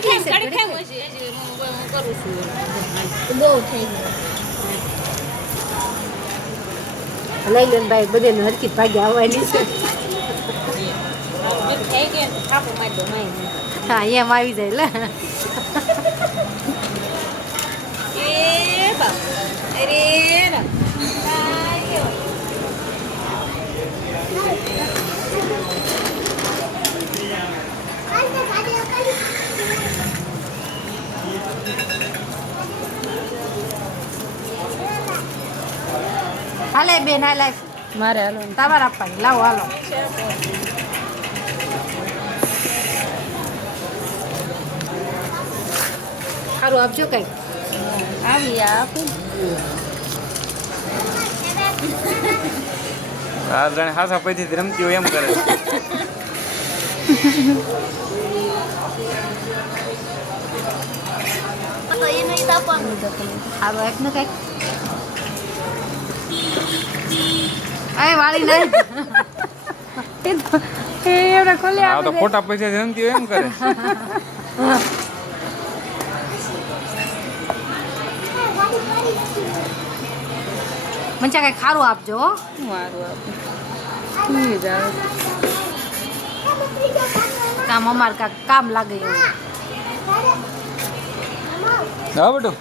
કેટલી છે કડી ખાવ છે હજી હું કરું છું બહુ થઈ ગયું લઈ લે ભાઈ બધે હરકી ભાગ્ય આવવાની છે થઈ ગયા થાપો મારી દો માઈ હા એમ આવી જાય લે એ બાપ અરે ના હાલે બેન હાલે મારે હાલો તમારે આપવાની લાવો હાલો સારું આપજો કઈ આવી આપું આ જાણે હાસા પૈથી રમતી હોય એમ કરે સારું એક ને કઈક અરે વાળી નહીં એવડા ખોલે આ તો ખોટા પૈસા રમતી હોય એમ કરે મંચા કઈ ખારું આપજો હો. મારું આપું કામ અમાર કામ લાગે એવું હા બેટો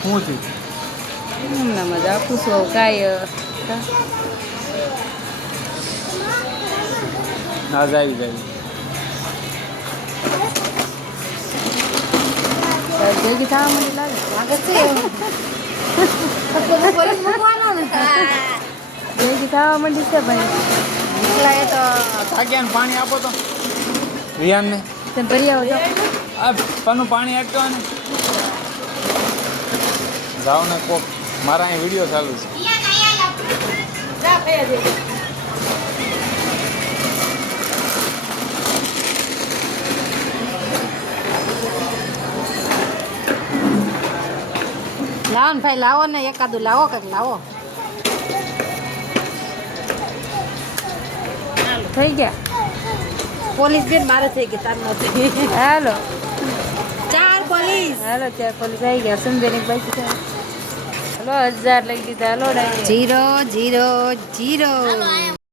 શું થયું ના મજા આપું છું કાંઈ ના આવી જાય જલ્દી થવા મને લાગે લાગે છે એવું મૂકવાનો ને જલ્દી થવા માંડી છે ભાઈ એકલા એ તો થાક્યાને પાણી આપો તો રિયાનને તમે ભરી આવો જાઓ આ પાનું પાણી અટકાવે ને જાઓ ને કોક મારા અહીં વિડીયો ચાલુ છે લાવો ને ભાઈ લાવો ને એકાદું લાવો કંઈક લાવો થઈ ગયા પોલીસ બેન મારે થઈ ગઈ તાર નથી હાલો 4 પોલીસ હાલો ત્યાં પોલીસ આવી ગયા સુંદરી બાકી છે હાલો 1000 લઈ દીધા હાલો 0 0 0